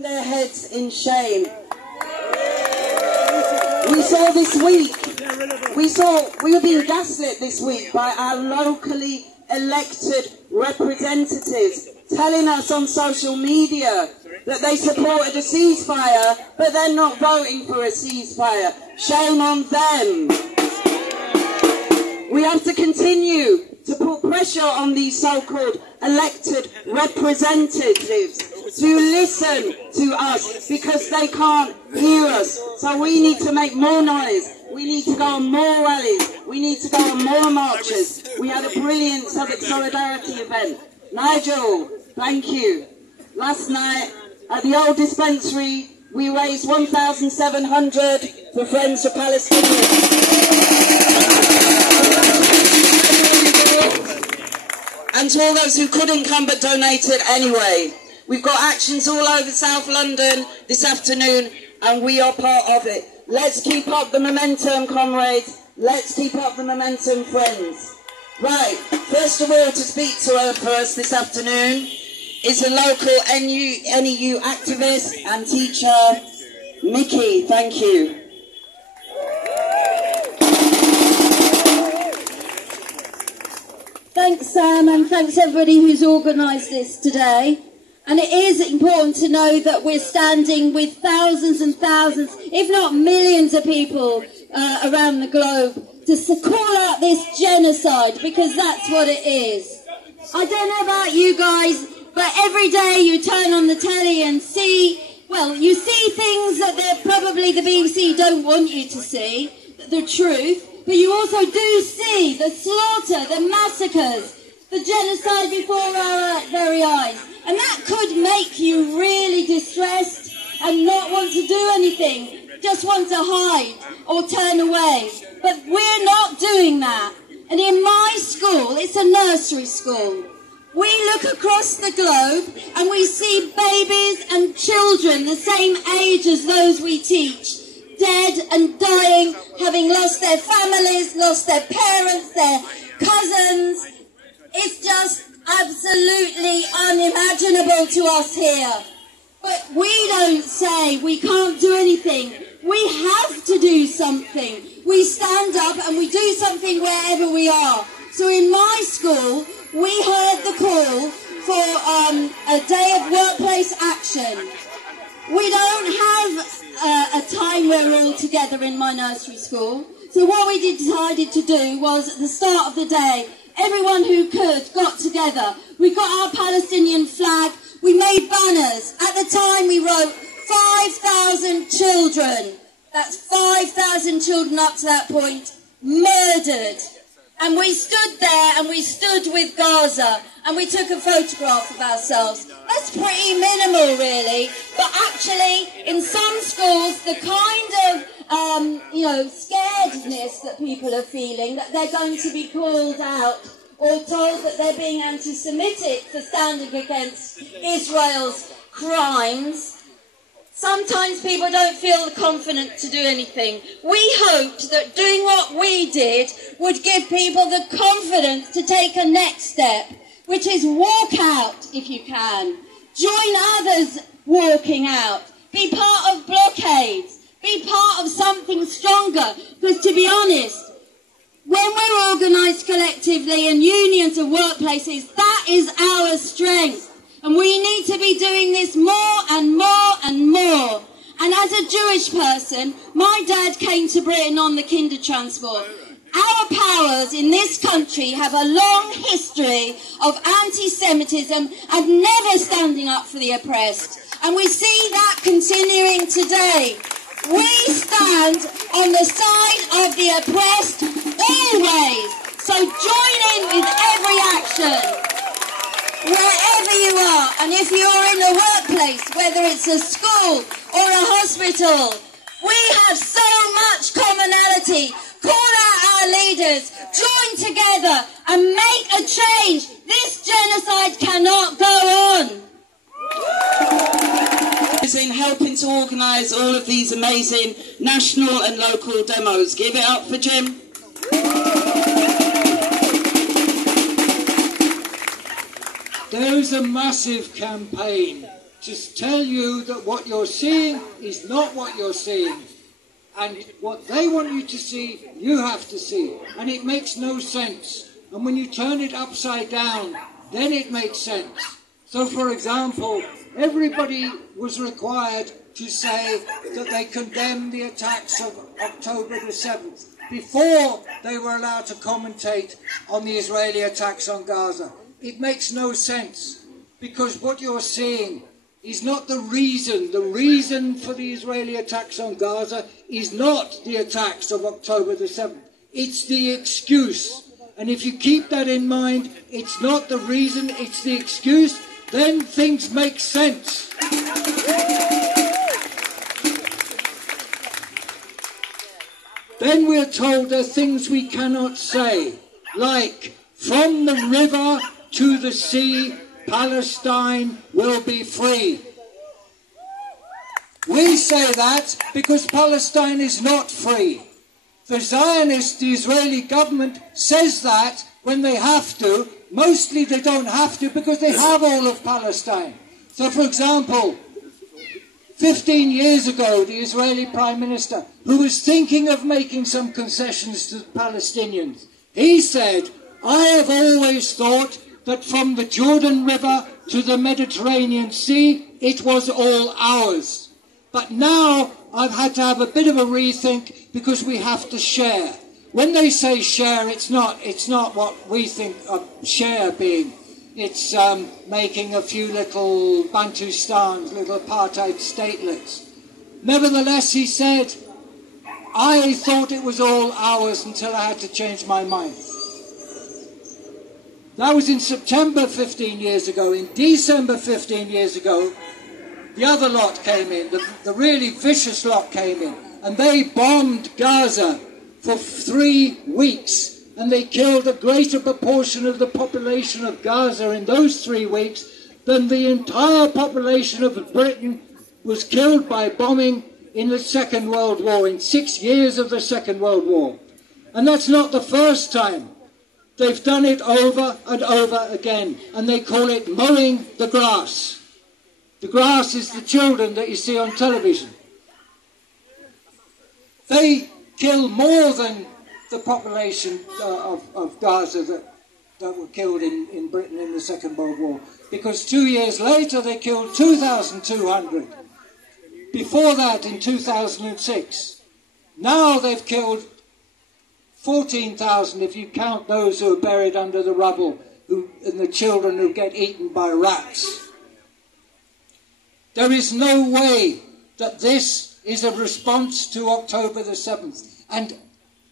Their heads in shame. We saw this week, we were being gaslit this week by our locally elected representatives telling us on social media that they supported a ceasefire, but they're not voting for a ceasefire. Shame on them. We have to continue to put pressure on these so-called elected representatives to listen to us because they can't hear us. So we need to make more noise. We need to go on more rallies. We need to go on more marches. We had a brilliant Southwark Solidarity event. Nigel, thank you. Last night at the old dispensary, we raised 1,700 for Friends of Palestine. And to all those who couldn't come but donated anyway. We've got actions all over South London this afternoon, and we are part of it. Let's keep up the momentum, comrades. Let's keep up the momentum, friends. Right, first of all, to speak to her for us this afternoon is a local NEU activist and teacher, Mickey. Thank you. Thanks, Sam, and thanks everybody who's organised this today. And it is important to know that we're standing with thousands and thousands, if not millions of people around the globe to call out this genocide, because that's what it is. I don't know about you guys, but every day you turn on the telly and see, well, you see things that probably the BBC don't want you to see, the truth. But you also do see the slaughter, the massacres, the genocide before our very eyes. And that could make you really distressed and not want to do anything, just want to hide or turn away. But we're not doing that. And in my school, it's a nursery school. We look across the globe and we see babies and children the same age as those we teach, dead and dying, having lost their families, lost their parents, their cousins. It's just absolutely unimaginable to us here. But we don't say we can't do anything. We have to do something. We stand up and we do something wherever we are. So in my school, we heard the call for a day of workplace action. We don't have a time where we're all together in my nursery school. So what we decided to do was at the start of the day, everyone who could got together. We got our Palestinian flag. We made banners. At the time we wrote 5,000 children. That's 5,000 children up to that point murdered. And we stood there and we stood with Gaza and we took a photograph of ourselves. That's pretty minimal, really. But actually, in some schools, the kind of, scaredness that people are feeling, that they're going to be called out or told that they're being anti-Semitic for standing against Israel's crimes, sometimes people don't feel confident to do anything. We hoped that doing what we did would give people the confidence to take a next step, which is walk out if you can. Join others walking out. Be part of blockades. Be part of something stronger. Because to be honest, when we're organised collectively in unions and workplaces, that is our strength. And we need to be doing this more and more and more. And as a Jewish person, my dad came to Britain on the kinder transport. Our powers in this country have a long history of anti-Semitism and never standing up for the oppressed. And we see that continuing today. We stand on the side of the oppressed always. So join in with every action, wherever you are. And if you're in a workplace, whether it's a school or a hospital, we have so much commonality. Call out our leaders, join together and make a change. This genocide cannot go on. In helping to organise all of these amazing national and local demos. Give it up for Jim. There is a massive campaign to tell you that what you're seeing is not what you're seeing. And what they want you to see, you have to see. And it makes no sense. And when you turn it upside down, then it makes sense. So, for example, everybody was required to say that they condemned the attacks of October the 7th before they were allowed to commentate on the Israeli attacks on Gaza. It makes no sense, because what you're seeing is not the reason. The reason for the Israeli attacks on Gaza is not the attacks of October the 7th. It's the excuse. And if you keep that in mind, it's not the reason, it's the excuse, then things make sense. Then we're told there are things we cannot say, like, from the river to the sea, Palestine will be free. We say that because Palestine is not free. The Zionist, the Israeli government, says that when they have to. Mostly they don't have to because they have all of Palestine. So, for example, 15 years ago, the Israeli Prime Minister, who was thinking of making some concessions to the Palestinians, he said, I have always thought that from the Jordan River to the Mediterranean Sea, it was all ours. But now I've had to have a bit of a rethink because we have to share. When they say share, it's not what we think of share being. It's making a few little Bantustans, little apartheid statelets. Nevertheless, he said, I thought it was all ours until I had to change my mind. That was in September 15 years ago. In December 15 years ago, the other lot came in, the really vicious lot came in, and they bombed Gaza for 3 weeks. And they killed a greater proportion of the population of Gaza in those 3 weeks than the entire population of Britain was killed by bombing in the Second World War, in 6 years of the Second World War. And that's not the first time. They've done it over and over again, and they call it mowing the grass. The grass is the children that you see on television. They kill more than the population of Gaza that were killed in Britain in the Second World War. Because 2 years later they killed 2,200. Before that, in 2006. Now they've killed 14,000 if you count those who are buried under the rubble and the children who get eaten by rats. There is no way that this is a response to October the 7th. And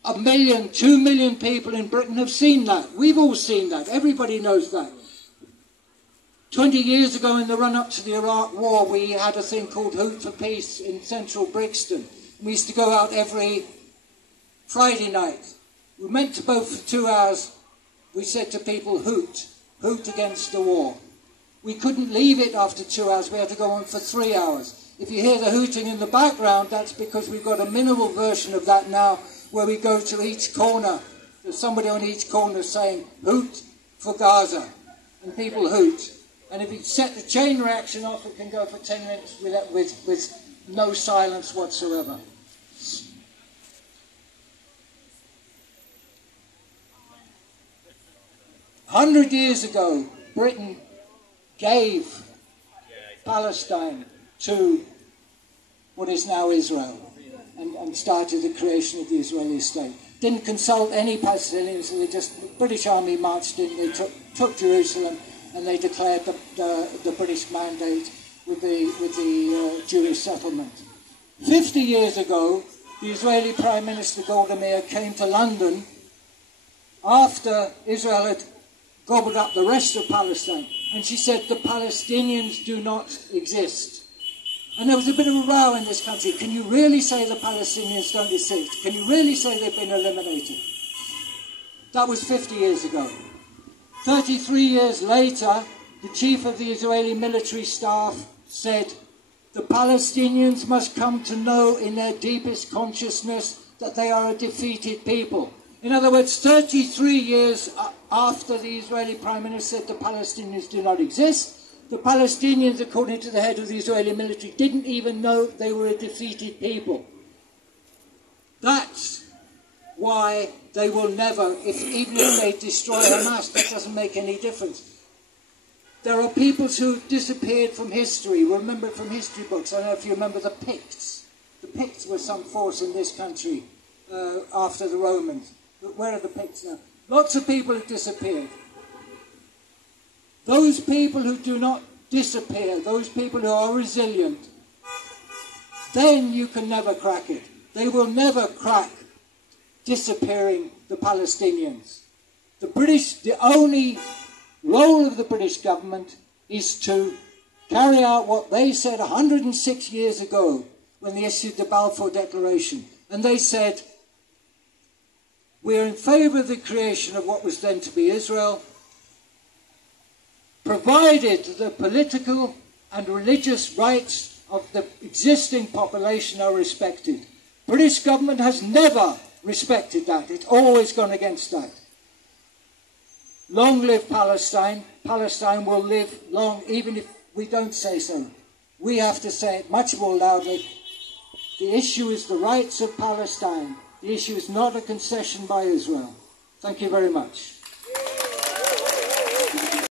1 million, 2 million people in Britain have seen that. We've all seen that. Everybody knows that. 20 years ago, in the run-up to the Iraq War, we had a thing called Hoot for Peace in central Brixton. We used to go out every Friday night. We were meant to go for 2 hours. We said to people, hoot. Hoot against the war. We couldn't leave it after 2 hours. We had to go on for 3 hours. If you hear the hooting in the background, that's because we've got a minimal version of that now, where we go to each corner. There's somebody on each corner saying, hoot for Gaza. And people hoot. And if you set the chain reaction off, it can go for 10 minutes with no silence whatsoever. "100 years ago, Britain gave Palestine to what is now Israel. And started the creation of the Israeli state. Didn't consult any Palestinians, the British army marched in, they took Jerusalem, and they declared the British mandate with the Jewish settlement. 50 years ago, the Israeli Prime Minister Golda Meir came to London after Israel had gobbled up the rest of Palestine, and she said the Palestinians do not exist. And there was a bit of a row in this country. Can you really say the Palestinians don't exist? Can you really say they've been eliminated? That was 50 years ago. 33 years later, the chief of the Israeli military staff said, the Palestinians must come to know in their deepest consciousness that they are a defeated people. In other words, 33 years after the Israeli Prime Minister said the Palestinians do not exist, The Palestinians, according to the head of the Israeli military, didn't even know they were a defeated people. That's why they will never, even if they destroy Hamas, that doesn't make any difference. There are peoples who disappeared from history, remembered from history books. I don't know if you remember the Picts. The Picts were some force in this country after the Romans. But where are the Picts now? Lots of people have disappeared. Those people who do not disappear, those people who are resilient, then you can never crack it. They will never crack disappearing the Palestinians. The only role of the British government is to carry out what they said 106 years ago when they issued the Balfour Declaration. And they said, we're in favour of the creation of what was then to be Israel, provided the political and religious rights of the existing population are respected. British government has never respected that. It's always gone against that. Long live Palestine. Palestine will live long, even if we don't say so. We have to say it much more loudly. The issue is the rights of Palestine. The issue is not a concession by Israel. Thank you very much.